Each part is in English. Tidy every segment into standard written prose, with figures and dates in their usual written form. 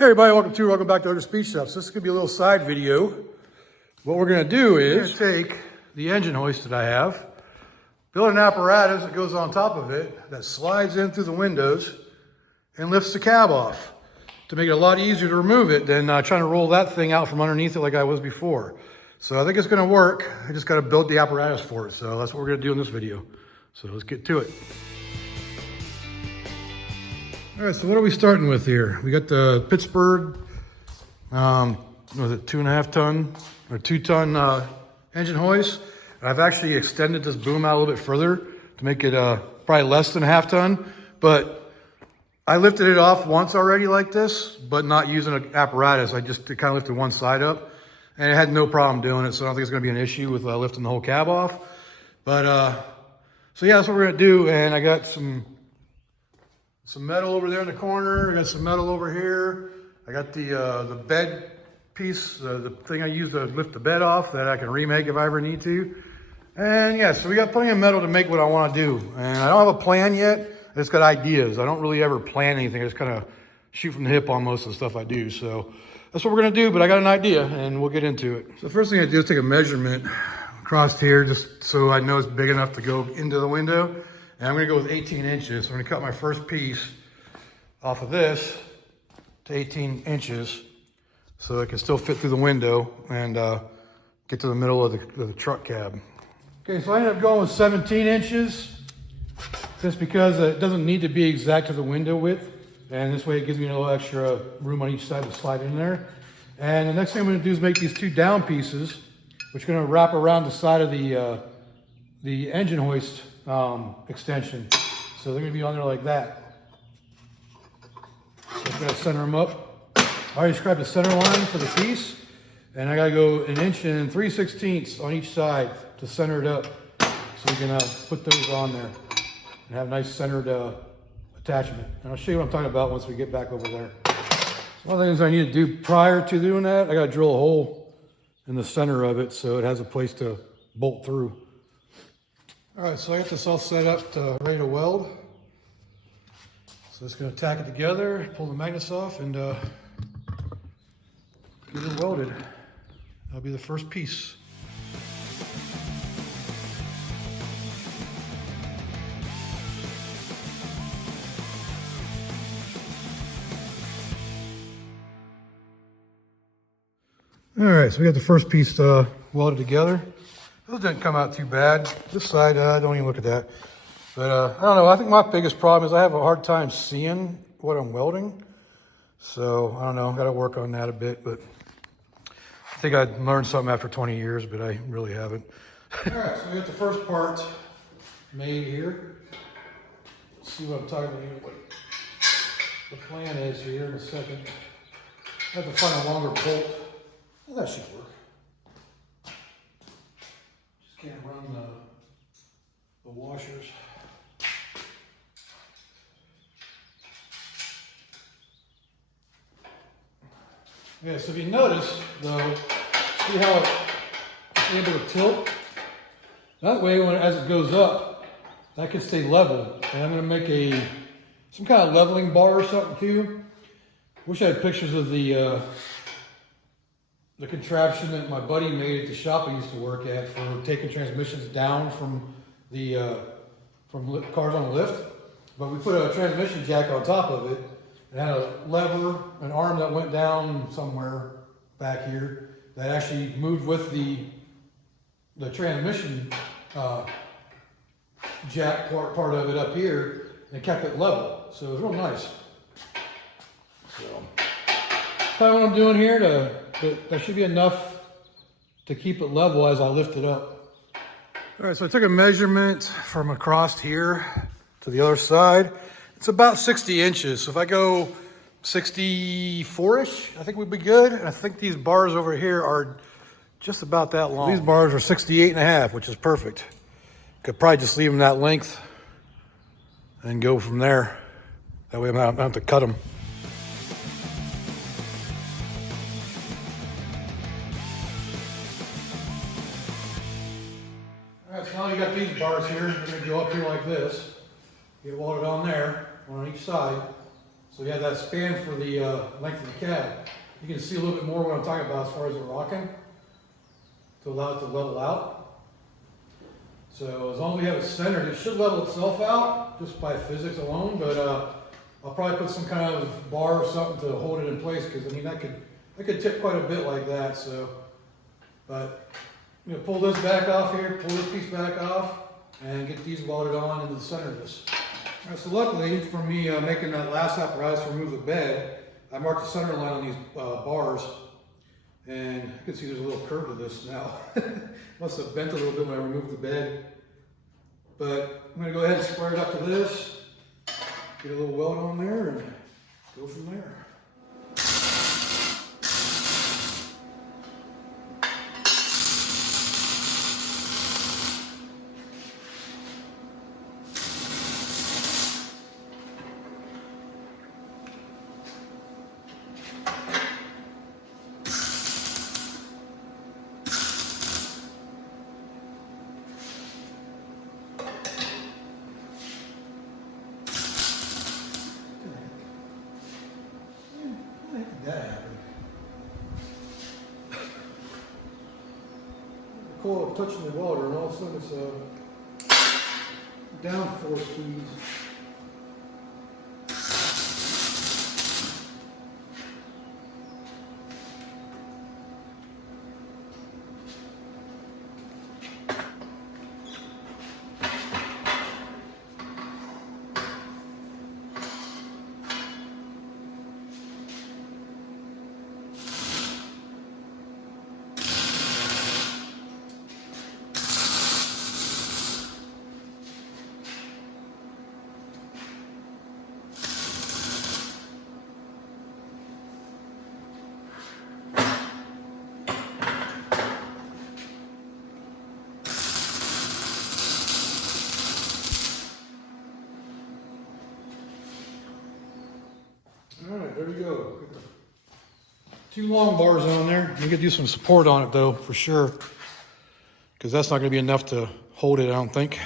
Hey everybody, welcome back to ogresspeedshop. So this is gonna be a little side video. What we're gonna do is take the engine hoist that I have, build an apparatus that goes on top of it that slides in through the windows and lifts the cab off to make it a lot easier to remove it than trying to roll that thing out from underneath it like I was before. So I think it's gonna work. I just gotta build the apparatus for it. So that's what we're gonna do in this video. So let's get to it. All right, so what are we starting with here? We got the Pittsburgh, was it 2.5 ton or 2 ton engine hoist. And I've actually extended this boom out a little bit further to make it probably less than a 1/2 ton. But I lifted it off once already like this, but not using an apparatus. I just kind of lifted one side up and it had no problem doing it. So I don't think it's gonna be an issue with lifting the whole cab off. But so yeah, that's what we're gonna do. And I got some metal over there in the corner. I got some metal over here. I got the bed piece, the thing I use to lift the bed off that I can remake if I ever need to. And yeah, so we got plenty of metal to make what I want to do. And I don't have a plan yet. I just got ideas. I don't really ever plan anything. I just kind of shoot from the hip on most of the stuff I do. So that's what we're gonna do, but I got an idea and we'll get into it. So the first thing I do is take a measurement across here just so I know it's big enough to go into the window. And I'm gonna go with 18 inches. So I'm gonna cut my first piece off of this to 18 inches so it can still fit through the window and get to the middle of the truck cab. Okay, so I ended up going with 17 inches just because it doesn't need to be exact to the window width. And this way it gives me a little extra room on each side to slide in there. And the next thing I'm gonna do is make these 2 down pieces, which are gonna wrap around the side of the engine hoist extension. So they're gonna be on there like that. So I'm gonna center them up. I already described the center line for the piece, and I gotta go 1 inch and 3/16 on each side to center it up. So we can put those on there and have a nice centered attachment. And I'll show you what I'm talking about once we get back over there. So one of the things I need to do prior to doing that, I gotta drill a hole in the center of it so it has a place to bolt through. All right, so I got this all set up ready to weld. So just gonna tack it together, pull the magnets off, and get it welded. That'll be the first piece. All right, so we got the first piece welded together. Those didn't come out too bad. This side, don't even look at that. But I don't know, I think my biggest problem is I have a hard time seeing what I'm welding. So I don't know, gotta work on that a bit, but I think I'd learned something after 20 years, but I really haven't. All right, so we got the first part made here. Let's see what I'm talking about here, what the plan is here in a second. I have to find a longer bolt. Well, that should work. Can't run the washers. Yeah, so if you notice, though, see how it's able to tilt? That way, as it goes up, that can stay level. And I'm going to make some kind of leveling bar or something too. Wish I had pictures of the contraption that my buddy made at the shop I used to work at for taking transmissions down from cars on a lift. But we put a transmission jack on top of it. It had a lever, an arm that went down somewhere back here that actually moved with the transmission jack part of it up here, and it kept it level. So it was real nice. So that's kind of what I'm doing here. But that should be enough to keep it level as I lift it up. All right, so I took a measurement from across here to the other side. It's about 60 inches. So if I go 64-ish, I think we'd be good. And I think these bars over here are just about that long. These bars are 68.5, which is perfect. Could probably just leave them that length and go from there. That way I don't have to cut them. All right, so now you got these bars here. They're gonna go up here like this. Get welded on there, one on each side. So you have that span for the length of the cab. You can see a little bit more what I'm talking about as far as the rocking to allow it to level out. So as long as we have it centered, it should level itself out just by physics alone, but I'll probably put some kind of bar or something to hold it in place, because I mean that could tip quite a bit like that. So, but you know, pull this back off here, pull this piece back off, and get these welded on into the center of this. All right, so luckily for me making that last apparatus to remove the bed, I marked the center line on these bars, and you can see there's a little curve to this now. Must have bent a little bit when I removed the bed. But I'm going to go ahead and square it up to this, get a little weld on there, and go from there. That happened. Cool, touching the welder, and all of a sudden it's down 4 speeds. All right, there we go. Get the 2 long bars on there. You could do some support on it though, for sure, because that's not going to be enough to hold it, I don't think.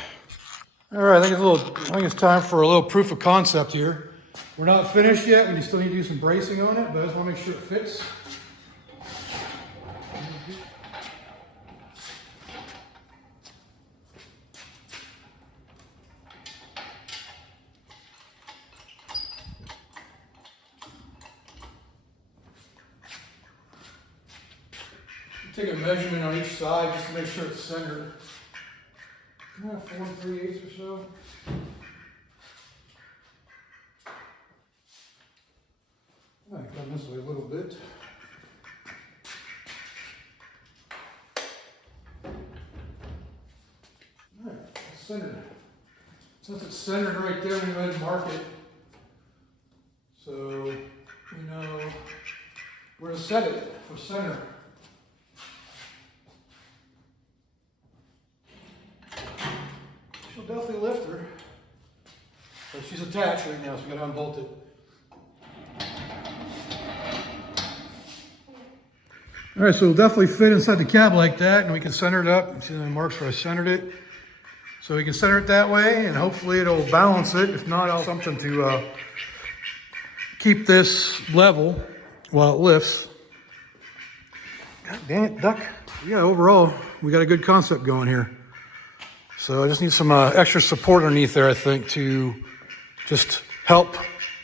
All right, I think it's time for a little proof of concept here. We're not finished yet. We still need to do some bracing on it, but I just want to make sure it fits. Take a measurement on each side just to make sure it's centered. 4 3/8 or so. I might come this way a little bit. All right, it's centered. Since it's centered right there, we go ahead and mark it, so we know where to set it for center. She'll definitely lift her, but she's attached right now, so we gotta unbolt it. All right, so it'll definitely fit inside the cab like that, and we can center it up. See the marks where I centered it. So we can center it that way, and hopefully it'll balance it. If not, I'll something to keep this level while it lifts. God dang it, duck. Yeah, overall, we got a good concept going here. So I just need some extra support underneath there, I think, to just help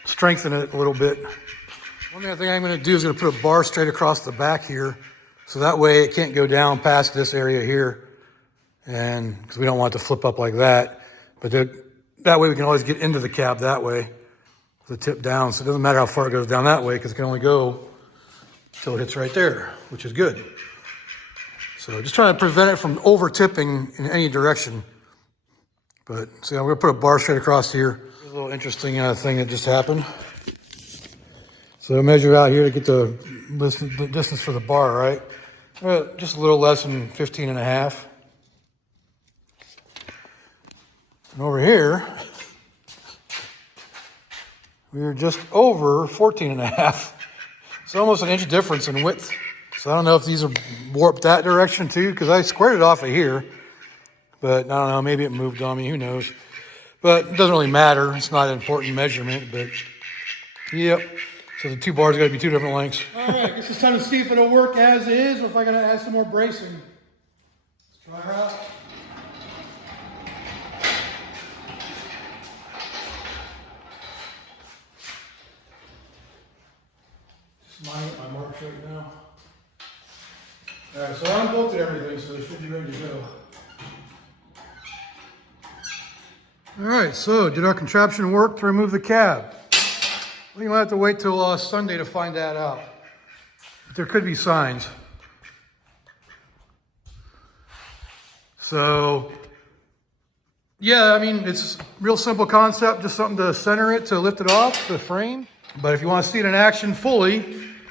strengthen it a little bit. One thing I think I'm going to do is going to put a bar straight across the back here, so that way it can't go down past this area here, and because we don't want it to flip up like that. But that way we can always get into the cab that way, the tip down. So it doesn't matter how far it goes down that way, because it can only go until it hits right there, which is good. So just trying to prevent it from over tipping in any direction. But see, I'm going to put a bar straight across here. Here's a little interesting thing that just happened. So I measure out here to get the distance for the bar, right? Just a little less than 15.5. And over here, we were just over 14.5. It's almost an inch difference in width. So I don't know if these are warped that direction too, because I squared it off of here. But I don't know, maybe it moved on me, who knows. But it doesn't really matter. It's not an important measurement, but Yep. So the two bars got to be two different lengths. All right, guess it's time to see if it'll work as is or if I got to add some more bracing. Let's try her out. Just mind my marks right now. All right, so I unbolted everything, so it should be ready to go. All right, so did our contraption work to remove the cab? Well, you might have to wait till Sunday to find that out. But there could be signs. So, yeah, I mean, it's a real simple concept, just something to center it, to lift it off the frame. But if you want to see it in action fully,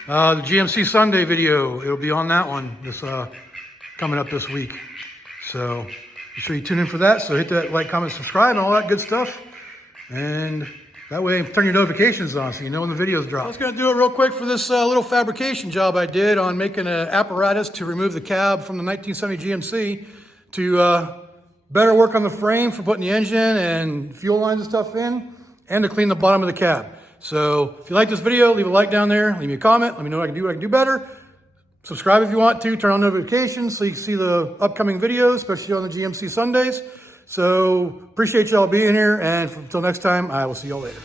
the GMC Sunday video, it'll be on that one this coming up this week. So be sure you tune in for that. So hit that like, comment, subscribe, and all that good stuff. And that way, turn your notifications on so you know when the videos drop. I was going to do it real quick for this little fabrication job I did on making an apparatus to remove the cab from the 1970 GMC to better work on the frame for putting the engine and fuel lines and stuff in, and to clean the bottom of the cab. So if you like this video, leave a like down there, leave me a comment, let me know what I can do better. Subscribe if you want to, turn on notifications so you can see the upcoming videos, especially on the GMC Sundays. So appreciate y'all being here, and until next time, I will see y'all later.